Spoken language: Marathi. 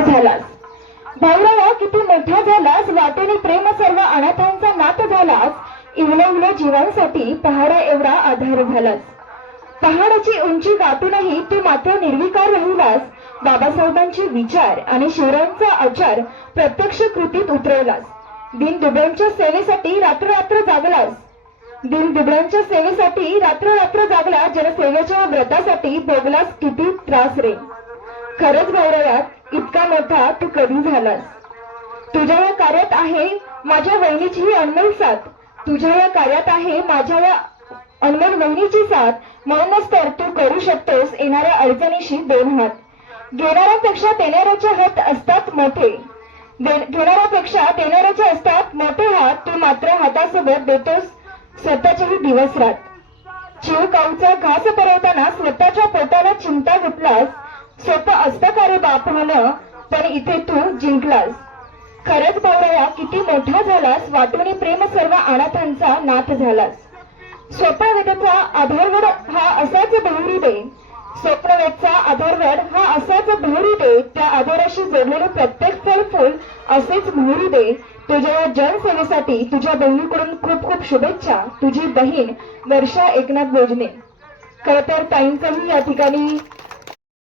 झालास. भाऊराया किती मोठा झालास वाटेने प्रेम सर्व अनाथांचा नात झालास इवलवल्या जीवांसाठी पहाडा एवढा आधार झालास. पहाडाची उंची गाठूनही तू मात्र निर्विकार राहिलास. बाबासाहेबांचे विचार आणि शिवरायांचा आचार प्रत्यक्ष कृतीत उतरवलास. दिन दुबळ्यांच्या सेवेसाठी रात्र रात्र जागलास. दिन दुबळ्यांच्या सेवेसाठी रात्र रात्र जागला जनसेवेच्या व्रतासाठी भोगलास किती त्रास रे. खरंच गौरवात इतका मोठा तू कधी झालास? तुझ्या या कार्यात आहे माझ्या वहिनीची ही अनमोल साथ. तुझ्या या कार्यात आहे माझ्या या अनमोल वहिनीची साथ. म्हणूनच तर तू करू शकतोस येणाऱ्या अडचणीशी दोन हात घेणाऱ्यापेक्षा देणाऱ्याचे हात असतात मोठे. घेणाऱ्यापेक्षा देणाऱ्याचे असतात मोठे हात तू मात्र हातासोबत देतोस स्वतःचेही दिवस रात जीव काऊचा घास परवताना स्वतःच्या पोटाला चिंता घेतलास सोपं असतं का रे बाप होणं पण इथे तू जिंकलास. खरंच बावळया किती मोठा झालास वाटून प्रेम सर्व अनाथांचा नाथ झालास. स्वप्नवेदचा आधारवड हा असाच बहुरी दे. स्वप्नवेदचा आधारवड हा असाच बहुरी दे. त्या आधाराशी जोडलेले प्रत्येक फळ फुल असेच मोहरी दे. तुझ्या जनसेवेसाठी तुझ्या बहिणीकडून खूप खूप शुभेच्छा. तुझी बहीण वर्षा एकनाथ भोजने. खर तर ताईंचंही या ठिकाणी